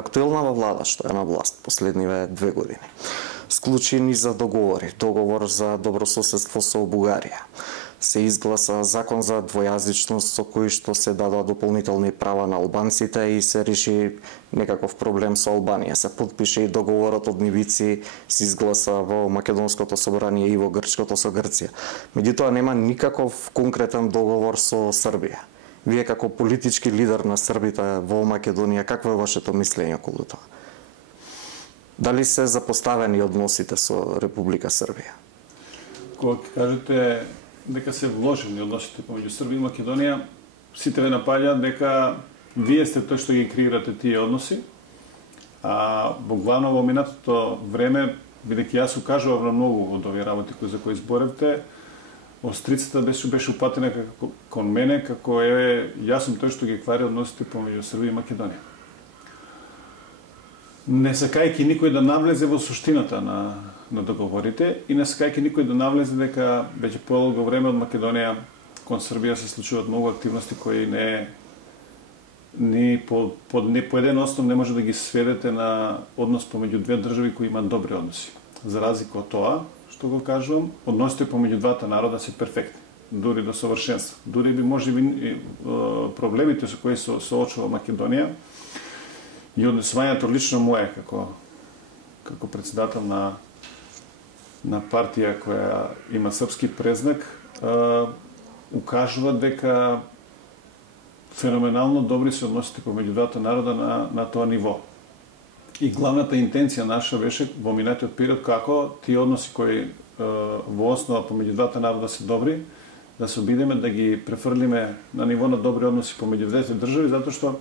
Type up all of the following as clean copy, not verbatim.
Актуелнава влада што е на власт последниве 2 години склучи низа договори, договор за добрососедство со Бугарија. Се изгласа закон за двојазичност со кој што се дадоа дополнителни права на албанците и се реши некаков проблем со Албанија. Се потпише и договорот од Нивици, се изгласа во Македонското собрание и во Грчкото со Грција. Меѓутоа нема никаков конкретен договор со Србија. Вие како политички лидер на србите во Македонија, какво е вашето мислење околу тоа? Дали се запоставени односите со Република Србија? Кога кажете дека се вложени односите помеѓу Србија и Македонија, сите ве напаѓаат дека вие сте тој што ги креирате тие односи, а буквално во минатото време, бидејќи јас укажував на многу од овие работи за кои зборевте, острицата беше упатена кон мене, како јас сум тој што ги квари односите помеѓу Србија и Македонија. Не сакајќи никој да навлезе во суштината на договорите и не сакајќи никој да навлезе дека веќе подолго време од Македонија кон Србија се случуваат многу активности кои по еден основ не може да ги сведете на однос помеѓу две држави кои имаат добри односи. За разлика од тоа, што го кажувам, односите помеѓу двата народа се перфектни, дури до совршенство. Дури би можеби проблемите со кои се соочува Македонија и однесувањето лично мое како председател на партија која има српски презнак, укажува дека феноменално добри се односите помеѓу двата народа на тоа ниво. И главната интенција наша беше во минатиот период како тие односи кои во основа помеѓу двата народа се добри, да се обидеме да ги префрлиме на ниво на добри односи помеѓу двете држави, затоа што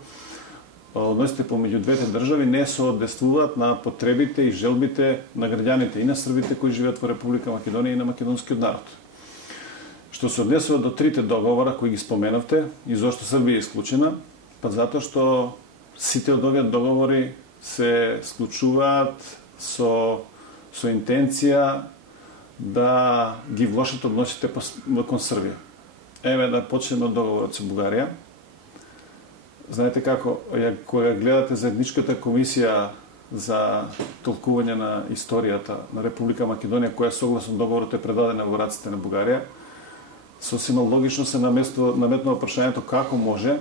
односите помеѓу двете држави не соодветствуваат на потребите и желбите на граѓаните и на србите кои живеат во Република Македонија и на македонскиот народ. Што се однесува до трите договора кои ги споменавте и зошто Србија е исклучена, па затоа што сите од овие договори се склучуваат со интенција да ги влошат односите кон Србија. Еве да почнеме од договорот со Бугарија. Знаете како, кога гледате заедничката комисија за толкување на историјата на Република Македонија, која согласно договорот е предадена во раците на Бугарија, сосема логично се наметнува прашањето како може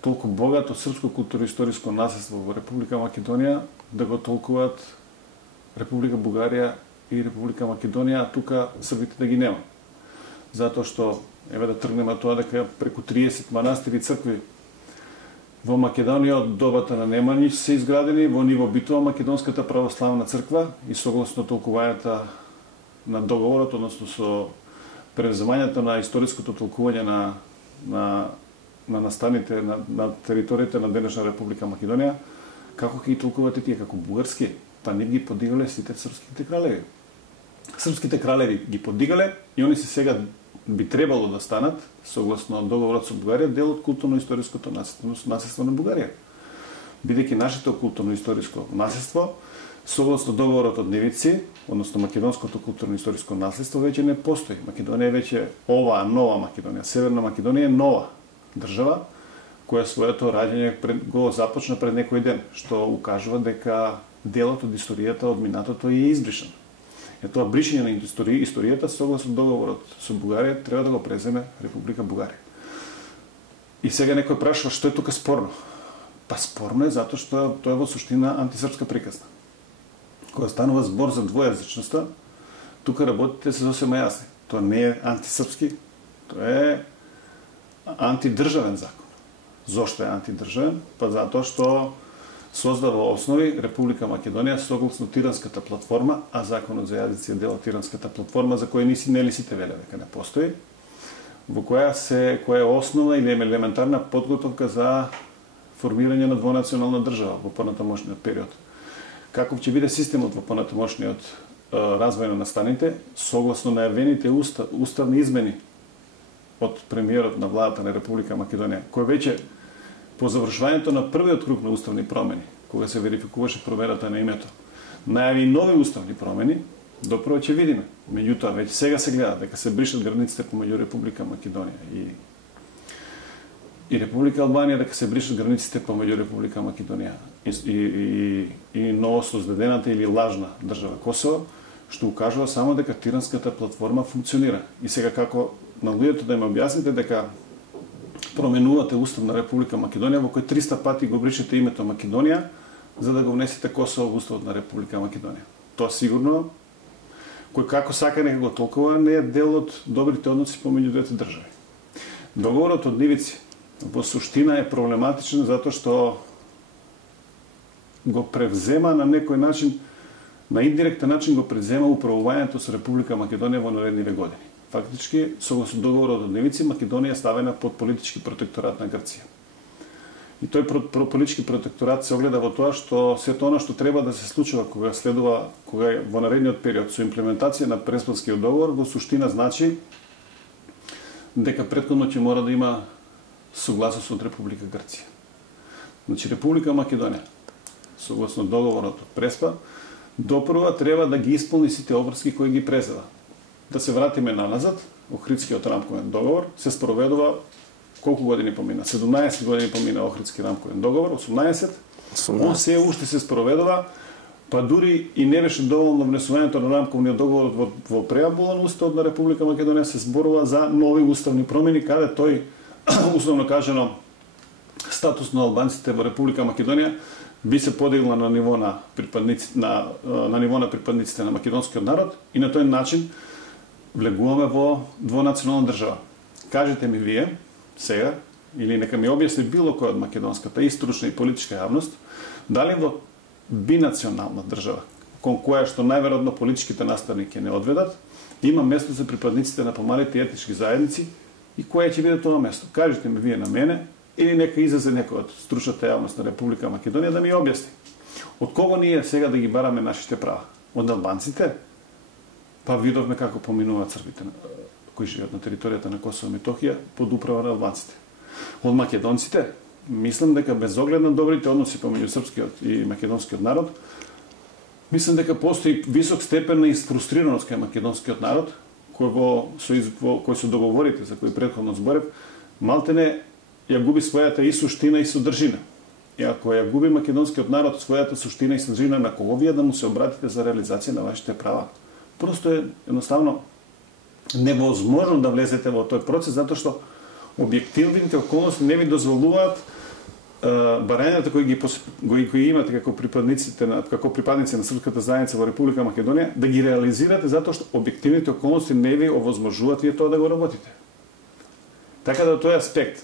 толку богато српско културно-историско наследство во Република Македонија да го толкуваат Република Бугарија и Република Македонија, а тука србите да ги нема. Затоа што, еве да тргнеме тоа дека преку 30 манастири и цркви во Македонија од добата на Немањич се изградени во ниво Битола Македонската православна црква и согласно толкувањата на договорот, односно со превземањето на историското толкување на настаните на територијата на денешна Република Македонија, како ќе ги толкувате тие, како бугарски? Па не ги подигале сите српските кралеви. Српските кралеви ги подигале и они се сега би требало да станат, согласно договорот со Бугарија, дел од културно-историското наследство на Бугарија. Бидејќи нашето културно-историско наследство, согласно договорот од Нивици, односно македонското културно-историско наследство веќе не постои. Македонија веќе оваа нова Македонија, Северна Македонија е нова држава која своето раѓање го започна пред некој ден, што укажува дека делот од историјата од минатото е избришан. Тоа бришење на историјата согласно договорот со Бугарија треба да го преземе Република Бугарија. И сега некој прашува што е тука спорно. Па спорно е затоа што тоа е во суштина антисрпска приказна. Кога станува збор за двојазичноста, тука работите се сосема јасни. Тоа не е антисрпски, тоа е антидржавен закон. Зошто е антидржавен? Па затоа што создава основи Република Македонија согласно Тиранската платформа, а законот за јазици е дел од Тиранската платформа, за која нели сите веле дека не постои, во која е основна или елементарна подготовка за формирање на двонационална држава во понатамошниот период. Каков ќе биде системот во понатамошниот развој на настаните, согласно најавените уставни измени од премиерот на владата на Република Македонија, кој веќе по завршувањето на првиот круг на уставни промени, кога се верификуваше проверата на името, најави нови уставни промени, допро ќе видиме. Меѓутоа, веќе сега се гледа дека се бришат границите помеѓу Република Македонија и и Република Албанија дека се бришат границите помеѓу Република Македонија и новосоздадената или лажна држава Косово, што укажува само дека тиранската платформа функционира. И сега како на луѓето да им објасните дека променувате устав на Република Македонија во кој 300 пати го бришете името Македонија за да го внесете Косово во уставот на Република Македонија. Тоа сигурно кој како сака нека го толкува не е дел од добрите односи помеѓу двете држави. Договорот од Ивици во суштина е проблематичен затоа што го превзема на некој начин, на индиректен начин го превзема управувањето со Република Македонија во наредниве години. Фактички, согласно договорот од Ивици, Македонија е ставена под политички протекторат на Грција. И тој политички протекторат се огледа во тоа што сето она што треба да се случува кога во наредниот период со имплементација на Преспанскиот договор, во суштина значи дека претходно ќе мора да има согласност од Република Грција. Значи Република Македонија, согласно договорот од Преспа, допрва треба да ги исполни сите обврски кои ги презела. Да се вратиме наназад, Охридскиот рамковен договор се спроведува колку години помина? 17 години помина Охридски рамковен договор, 18. Он се уште се спроведува, па дури и не беше доволно внесувањето на рамковниот договор во преамбула на Уставот на Република Македонија, се зборува за нови уставни промени, каде тој, условно кажано, статус на албанците во Република Македонија би се подигнал на ниво на припадниците на македонскиот народ и на тој начин влегуваме во двонационална држава. Кажете ми вие сега, или нека ми објасни било кој од македонската и стручна и политичка јавност, дали во бинационална држава, кон која што најверојатно политичките наставни ќе не одведат, има место за припадниците на помалите етнички заедници и кое ќе биде тоа место? Кажете ми вие на мене или нека излезе некој од стручната јавност на Република Македонија да ми објасни. Од кого ние сега да ги бараме нашите права? Од албанците? Па видовме како поминуваат србите кои живеат на територијата на Косово и Метохија под управа на албанците. Од македонците, мислам дека без оглед на добрите односи помеѓу српскиот и македонскиот народ, мислам дека постои висок степен на изфрустрираност кај македонскиот народ, кој со договорите за кои претходно зборев, малтене ја губи својата и суштина и содржина. И ако ја губи македонскиот народ својата суштина и содржина, на кого вие да му се обратите за реализација на вашите права? Просто е едноставно невозможно да влезете во тој процес, затоа што објективните околности не ви дозволуваат барањата кои имате како припадници на српската заедница во Република Македонија да ги реализирате затоа што објективните околности не ви овозможуваат вие тоа да го работите. Така да тој аспект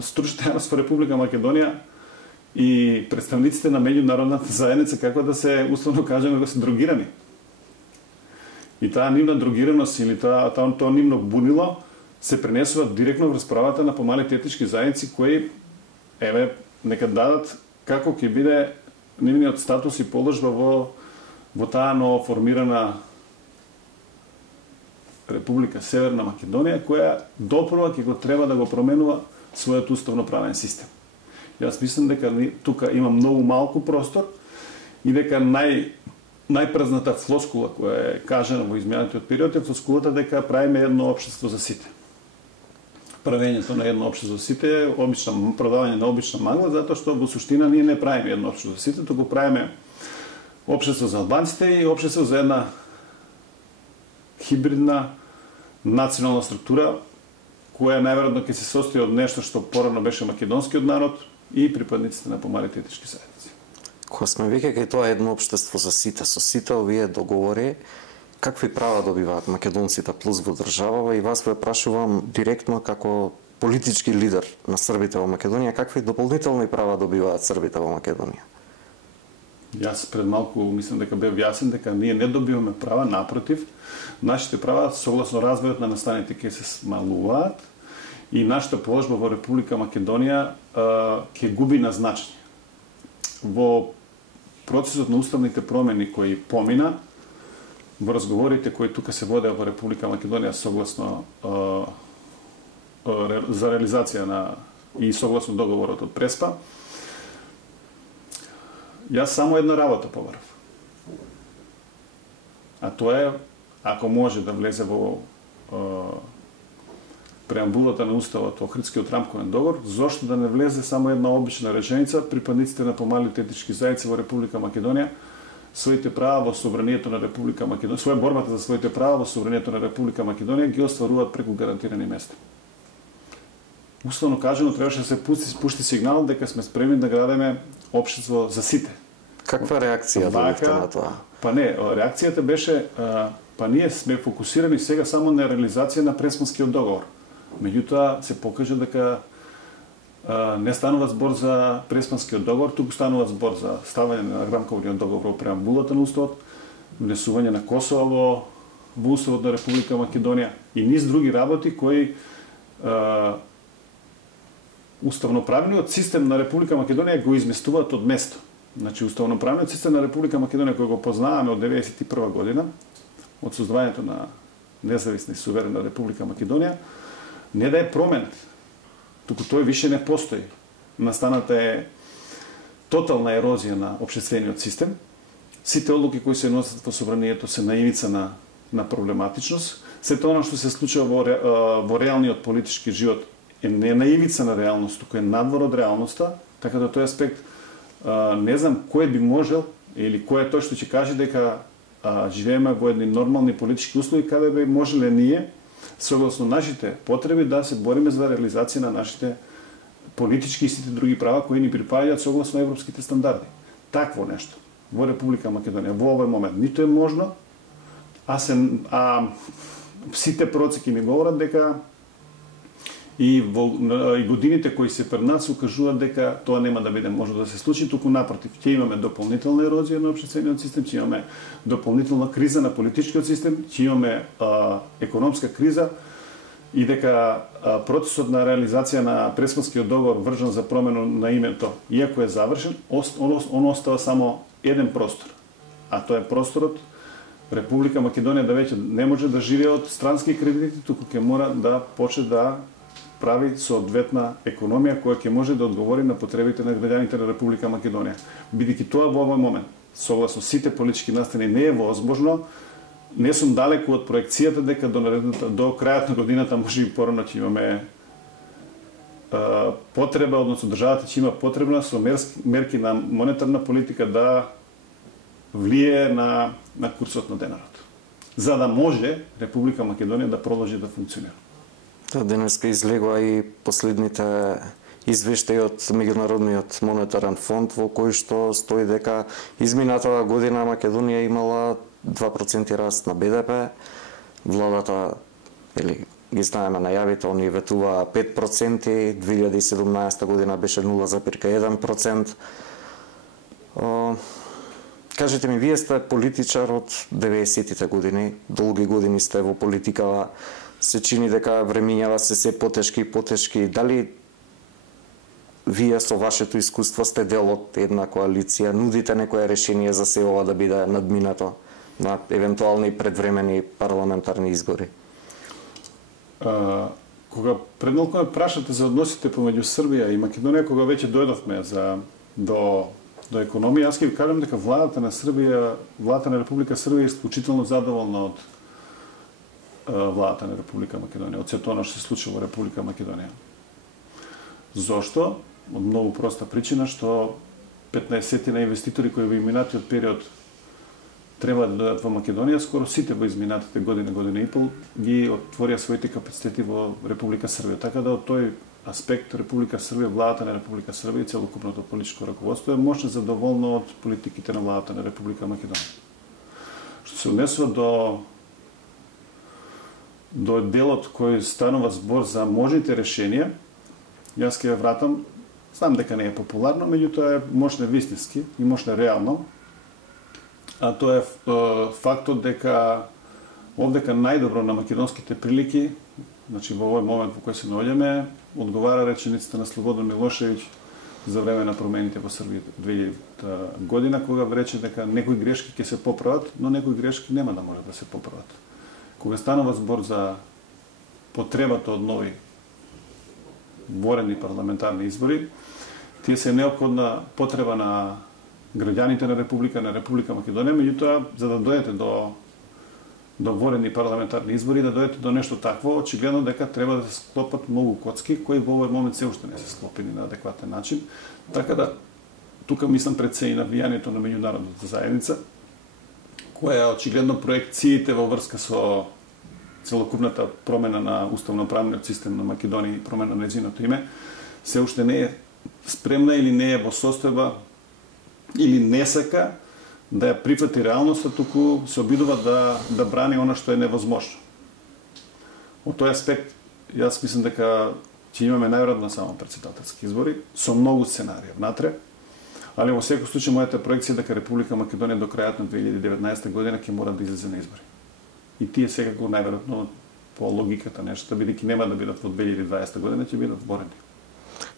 стручната јавност во Република Македонија и представниците на меѓународната заедница како да се условно кажеме да се дрогирани. И таа нивна дрогираност или тоа нивно бунило се пренесува директно врз правата на помалите етнички заедници кои нека дадат како ќе биде нивниот статус и положба во таа новоформирана Република Северна Македонија која допрва ќе го треба да го променува својот уставно правен систем. Јас мислам дека тука има многу малку простор и дека најпразната флоскула која е кажана во изминатиот период е флоскулата дека правиме едно општество за сите. Правењето на едно општество за сите е продавање на обична магла, затоа што во суштина ние не правиме едно општество за сите, туку правиме општество за албанците и општество за една хибридна национална структура која најверојатно ќе се состои од нешто што порано беше македонскиот народ и припадниците на помалите етнички заедници. Кога сме веќе кај тоа едно општество за сите, со сите овие договори, какви права добиваат македонците плюс во државава и вас ве прашувам директно како политички лидер на србите во Македонија, какви дополнителни права добиваат србите во Македонија? Јас пред малку мислам дека бев јасен дека ние не добиваме права, напротив, нашите права согласно развојот на настаните ќе се смалуваат и нашата положба во Република Македонија ќе губи на значење. Во процесот на уставните промени кои помина, во разговорите кои тука се водеа во Република Македонија согласно за реализација и согласно договорот од Преспа, јас само една работа побарав. А тоа е, ако може да влезе во преамбулата на уставот, Охридскиот рамковен договор, зошто да не влезе само една обична реченица: припадниците на помалите етнички заедници во Република Македонија своите права во собранието на Република Македонија, своја борбата за своите права во собранието на Република Македонија ги остваруваат преку гарантирани места. Условно кажано, требаше да се пушти сигнал дека сме спремни да градиме општество за сите. Каква реакција добивте на тоа? Па не, реакцијата беше, па ние сме фокусирани сега само на реализација на Преспанскиот договор. Меѓутоа се покажа дека не станува збор за Преспанскиот договор, туку станува збор за ставање на рамковниот договор во преамбулата на уставот, внесување на Косово во уставот на Република Македонија и низ други работи кои уставноправниот систем на Република Македонија го изместуваат од место. Значи, уставноправниот систем на Република Македонија, кој го познаваме од 1991 година, од создавањето на независна и суверена Република Македонија, не да е променет, туку тој више не постои. Настаната е тотална ерозија на општествениот систем. Сите одлуки кои се носат во собранието се на ивица на проблематичност. Сето она што се случува во реалниот политички живот е не на ивица на реалност, туку е надвор од реалноста, така да тој аспект не знам кој би можел или кој е тој што ќе каже дека живееме во едни нормални политички услови каде би можеле ние согласно нашите потреби да се бориме за реализација на нашите политички и сите други права кои ни припаѓаат согласно европските стандарди. Такво нешто во Република Македонија во овој момент ниту е можно, сите процеки ми говорат дека и годините кои се пред нас укажуваат дека тоа нема да биде можно да се случи, туку напротив, ќе имаме дополнителна ерозија на општествениот систем, ќе имаме дополнителна криза на политичкиот систем, ќе имаме економска криза и дека процесот на реализација на Преспанскиот договор вржан за промена на името, иако е завршен, он остава само еден простор, а тоа е просторот Република Македонија да веќе не може да живее од странски кредити, туку ќе мора да почне да прави соодветна економија која ќе може да одговори на потребите на граѓаните на Република Македонија. Бидејќи тоа во овој момент, согласно сите политички настани, не е возможно, не сум далеку од проекцијата дека до крајот на годината може и порано ќе имаме потреба, односно државата ќе има потребна со мерки на монетарна политика да влие на курсот на денарот, за да може Република Македонија да продолжи да функционира. Денеска излегува и последните извештаи од Меѓународниот монетарен фонд во кој што стои дека изминатава година Македонија имала 2% раст на БДП. Владата, или ги знаеме најавите, они ветува 5%, 2017 година беше 0,1%. Кажете ми, вие сте политичар од 90-тите години, долги години сте во политикава, се чини дека времињава се потешки и потешки. Дали вие со вашето искуство сте дел од една коалиција, нудите некое решение за се ова да биде надминато на евентуални предвремени парламентарни избори? Кога предмалку ме прашате за односите помеѓу Србија и Македонија, кога веќе дојдовме до економија, аз ќе ви кажам дека владата на Република Србија е исклучително задоволна од владата на Република Македонија, од сето она што се случува во Република Македонија. Зошто? Од многу проста причина, што 15 на инвеститори кои во изминатиот период треба да дојдат во Македонија, скоро сите во изминатите година и пол ги отворија своите капацитети во Република Србија. Така да од тој аспект Република Србија, владата на Република Србија и целокупното политичко раководство е мощно задоволно од политиките на владата на Република Македонија. Што се однесува до делот кој станува збор за можните решенија, јас ќе ја вратам, знам дека не е популарно, меѓутоа е мощно вистински и мощно реално, а тоа е фактот дека овдека најдобро на македонските прилики, значи во овој момент во кој се наоѓаме, одговара реченицата на Слободан Милошевиќ за време на промените во Србија 2000 година, кога рече дека некои грешки ќе се поправат, но некои грешки нема да може да се поправат. Кога станува збор за потребата од нови ворени парламентарни избори, тие се неопходна потреба на граѓаните на Република Македонија, меѓутоа, за да дојдете доворени парламентарни избори, да дојдете до нешто такво, очигледно дека треба да се склопат многу коцки, кои во овој момент се уште не се склопени на адекватен начин. Така да, тука мислам пред се и на влијанието на меѓународната заедница, која очигледно проекциите во врска со целокупната промена на уставно-правниот систем на Македонија и промена на нејзиното име, се уште не е спремна или не е во состојба или не сака да ја прифати реалноста, туку се обидува да брани она што е невозможно. Од тој аспект, јас мислам дека ќе имаме најверојатно само претседателски избори, со многу сценарија внатре, али во секој случај мојата проекција дека Република Македонија до крајот на 2019 година ќе мора да излезе на избори. И тие секако најверојатно по логиката нешто, бидејќи нема да бидат во 2020 година, ќе бидат борени.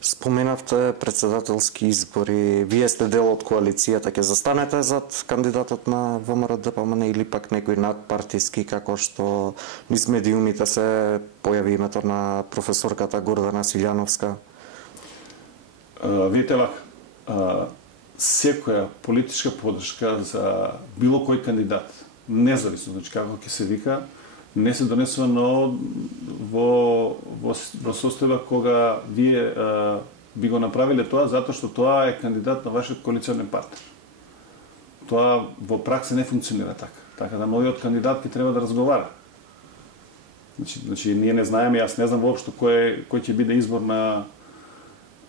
Споменавте претседателски избори. Вие сте дел од коалицијата. Ќе застанете зад кандидатот на ВМРО-ДПМН или пак некој надпартиски, како што низ медиумите се појави името на професорката Гордана Силјановска? Видите вака, секоја политичка поддршка за било кој кандидат, независно, значи како ќе се вика, не се донесува во состојба кога вие би го направиле тоа, затоа што тоа е кандидат на вашиот коалиционен партнер. Тоа во пракса не функционира така. Така да новиот кандидат ќе треба да разговара. Значи ние не знаеме, јас не знам воопшто кој ќе биде избор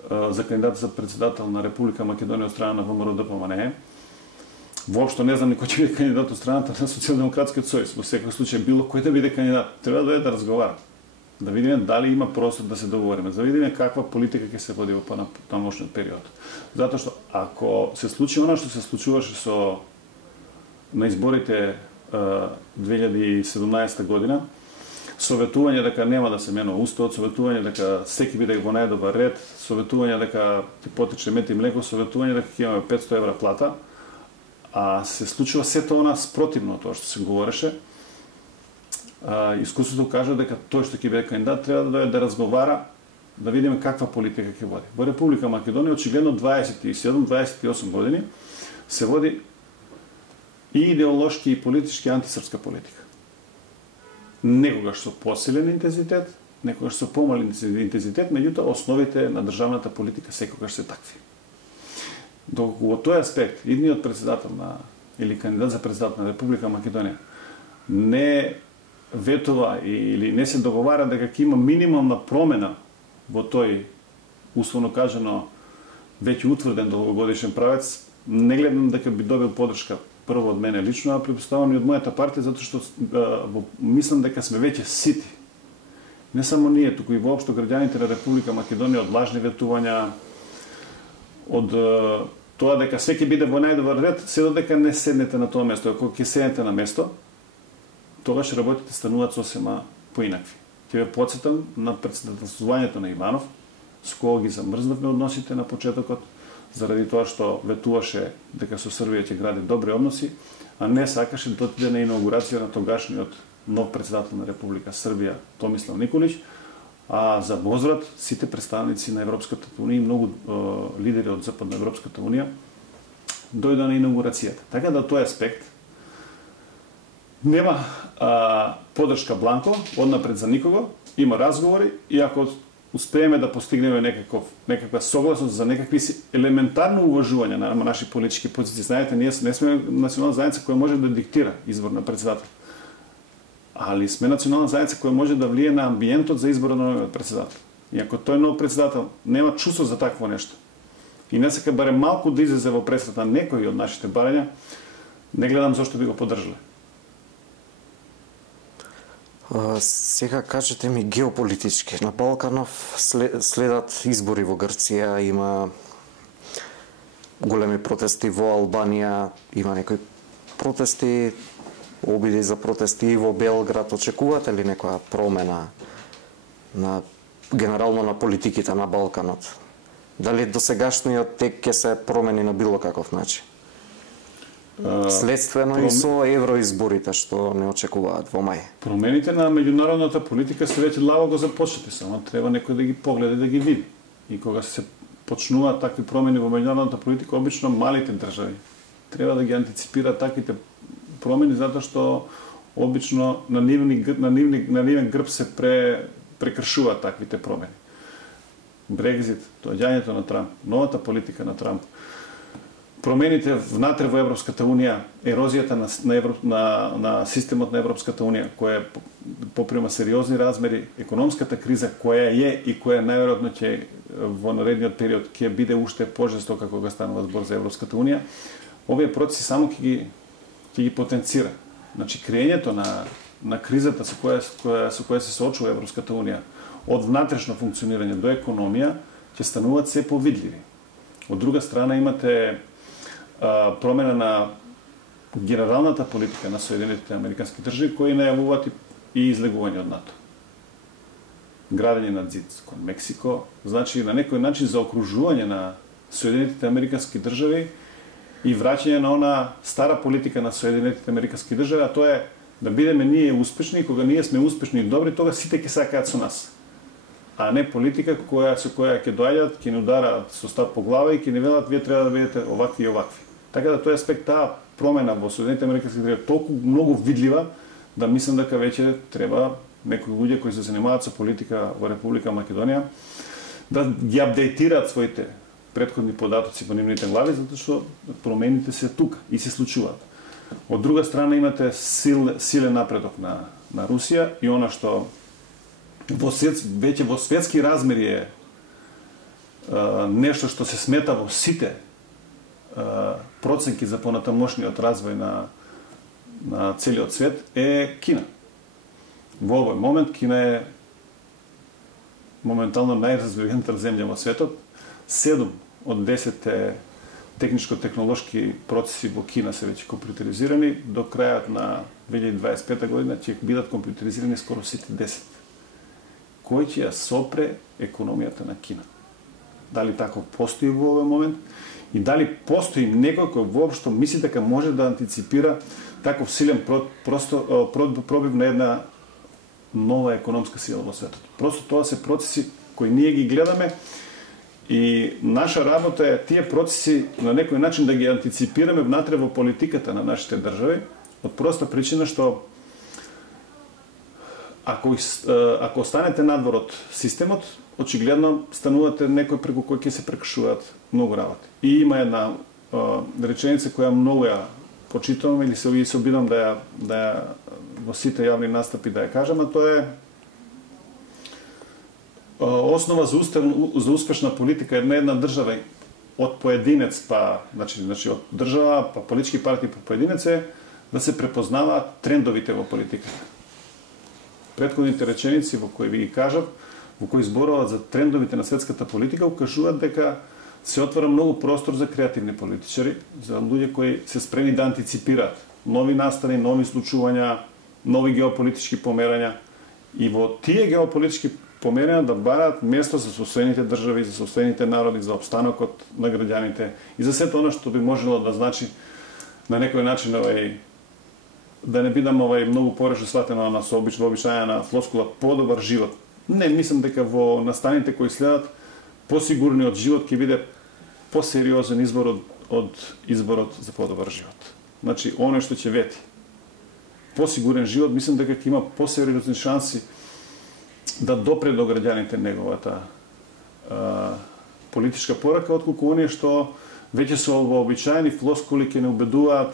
за кандидат за председател на Република Македонија од страна на ВМРО-ДПМН. Воопшто не знам никој ќе биде кандидат од страната на Социјалдемократскиот сојуз. Во секој случај било кој да биде кандидат, треба да дојде да разговара. Да видиме дали има простор да се договориме, да видиме каква политика ќе се води во понатамошниот период. Затоа што ако се случи она што се случуваше на изборите 2017 година, советување дека нема да се менува уставот, советување дека секи биде во најдобар ред, советување дека ќе потече мед и млеко, советување дека ќе имаме 500 евра плата, а се случува сето она спротивно тоа што се говореше. Искуството кажа дека тој што ќе биде кандидат треба да дојде да разговара, да видиме каква политика ќе води. Во Република Македонија очигледно 27-28 години се води и идеолошки и политички антисрпска политика. Некогаш со посилен интензитет, некогаш со помал интензитет, меѓутоа основите на државната политика секогаш се такви. Доколку во тој аспект идниот председател или кандидат за председател на Република Македонија не ветува или не се договара дека ќе има минимална промена во тој, условно кажано, веќе утврден долгогодишен правец, не гледам дека би добил поддршка прво од мене лично, а предпоставам и од мојата партија, затоа што мислам дека сме веќе сити. Не само ние, туку и воопшто граѓаните на Република Македонија од лажни ветувања, од тоа дека све ќе биде во најдобар ред, се додека не седнете на тоа место. Ако ќе седнете на место, тогаш работите стануваат сосема поинакви. Ќе ве потсетам на председателствувањето на Иванов, со кого ги замрзнавме односите на почетокот, заради тоа што ветуваше дека со Србија ќе гради добри односи, а не сакаше да отиде на инаугурација на тогашниот нов председател на Република Србија Томислав Николич, а за возврат сите представници на Европската унија и многу лидери од Западна Европската унија дојдоа на инаугурацијата. Така да тој аспект нема поддршка бланко, однапред за никого, има разговори и ако успееме да постигнеме некаква согласност за некакви елементарно уважување на наши политички позиции. Знаете, ние не сме национална заедница која може да диктира избор на председател. Али сме национална заедница која може да влие на амбиентот за избор на новиот председател. И ако тој нов председател нема чувство за такво нешто и не сака барем малку да излезе во пресвет на некои од нашите барања, не гледам зошто би го поддржале. Сега кажете ми геополитички. На Балканов следат избори во Грција, има големи протести во Албанија, има некои протести, обиди за протести и во Белград. Очекувате ли некоја промена генерално на политиките на Балканот? Дали досегашниот тек ќе се промени на било каков начин? Следствено и со евроизборите што не очекуваат во мај. Промените на меѓународната политика се веќе лаво го започнати, само треба некој да ги погледа и да ги види. И кога се почнуваат такви промени во меѓународната политика, обично малите држави треба да ги антиципираат таквите промени, затоа што обично на нивен грб се прекршуваат таквите промени. Брекзит, доаѓањето на Трамп, новата политика на Трамп, промените внатре во Европската унија, ерозијата на системот на Европската унија, која поприма сериозни размери, економската криза која е и која најверојатно ќе во наредниот период ќе биде уште пожестока кога станува збор за Европската унија, овие процеси само ќе ги потенцира. Значи креењето на кризата со која се соочува Европската унија, од внатрешно функционирање до економија, ќе стануваат се повидливи. Од друга страна имате промена на генералната политика на Соединетите американски држави, кои најавуваат и излегување од НАТО. Градење на зид кон Мексико, значи на некој начин заокружување на Соединетите американски држави и враќање на она стара политика на Соединетите американски држави, а тоа е да бидеме ние успешни, и кога ние сме успешни и добри, тога сите ќе сакаат со нас. А не политика со која ќе доаѓаат, ќе ни удараат со стап по глава и ќе ни велат вие треба да бидете овакви и овакви. Така да тој аспект, таа промена во Соединетите американски држави е толку многу видлива да мислам дека веќе треба некои луѓе кои се занимаваат со политика во Република Македонија да ги апдейтираат своите претходни податоци во нивните глави, затоа што промените се тука и се случуваат. Од друга страна имате силен напредок на Русија и она што веќе во светски размери е нешто што се смета во сите проценки за понатамошниот развој на целиот свет е Кина. Во овој момент Кина е моментално најразвиената земја во светот. 7 од 10 техничко-технолошки процеси во Кина се веќе компјутеризирани. До крајот на 2025 година ќе бидат компјутеризирани скоро сите 10. Кој ќе ја сопре економијата на Кина? Дали тако постои во овој момент? И дали постои некој кој воопшто мисли дека може да антиципира таков силен пробив на една нова економска сила во светот? Просто тоа се процеси кои ние ги гледаме и наша работа е тие процеси на некој начин да ги антиципираме внатре во политиката на нашите држави, од проста причина што ако останете надвор од системот, очигледно станувате некој преку кој ќе се прекршуваат многу работи. И има една реченица која многу ја почитувам или се обидам да ја во сите јавни настапи да ја кажам, а тоа е основа за успешна политика на една држава од поединец значи од држава па политички партии по поединец е да се препознаваат трендовите во политиката. Претходните реченици во кои ви ги кажав, во кои зборуват за трендовите на светската политика, укажуваат дека се отвора многу простор за креативни политичари, за луѓе кои се спремни да антиципираат нови настани, нови случувања, нови геополитички померања и во тие геополитички померања да бараат место за сосвените држави, за сосвените народи, за обстанокот на граѓаните и за сето она што би можело да значи на некој начин да не бидам многу порешно сватено на вообичаена флоскула подобар живот. Не, мислам дека во настаните кои следат посигурниот живот ќе биде посериозен избор од изборот за подобар живот. Значи, оно што ќе вети посигурен живот, мислам дека ќе има посериозни шанси да допре до граѓаните неговата политичка порака, отколку оние што веќе со вообичаени флоскули ќе не убедуваат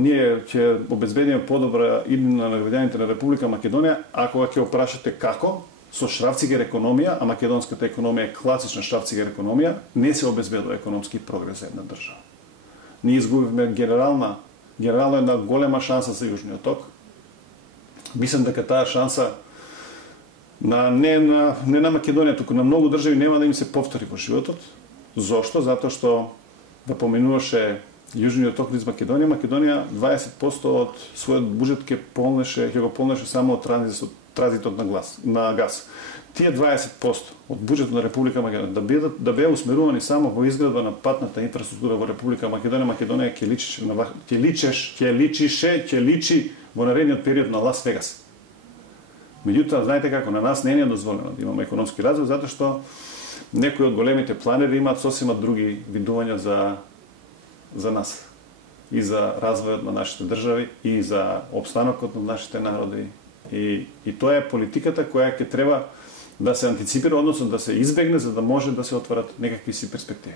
ние ќе обезбедиме подобра иднина на граѓаните на Република Македонија, а кога ќе опрашате како, со шрафцигер економија, а македонската економија е класична шрафцигер економија, не се обезбедува економски прогрес за една држава. Ние изгубивме генерално една голема шанса за Јужниот ток. Мислам дека таа шанса не на Македонија, туку на многу држави нема да им се повтори во животот. Зошто? Затоа што да поминуваше Јужниот ток низ Македонија, Македонија 20% од својот буџет ќе го полнеше само од транзитот на газ. Тие 20% од буџетот на Република Македонија да беа усмерувани само во изградба на патната инфраструктура во Република Македонија, Македонија ќе личи во наредниот период на Лас Вегас. Меѓутоа, знаете како, на нас не е дозволено да имаме економски развој, затоа што некои од големите планери имаат сосема други видувања за нас. и за развојот на нашите држави и за обстанокот на нашите народи. И тоа е политиката која ќе треба да се антиципира, односно да се избегне, за да може да се отворат некакви си перспективи.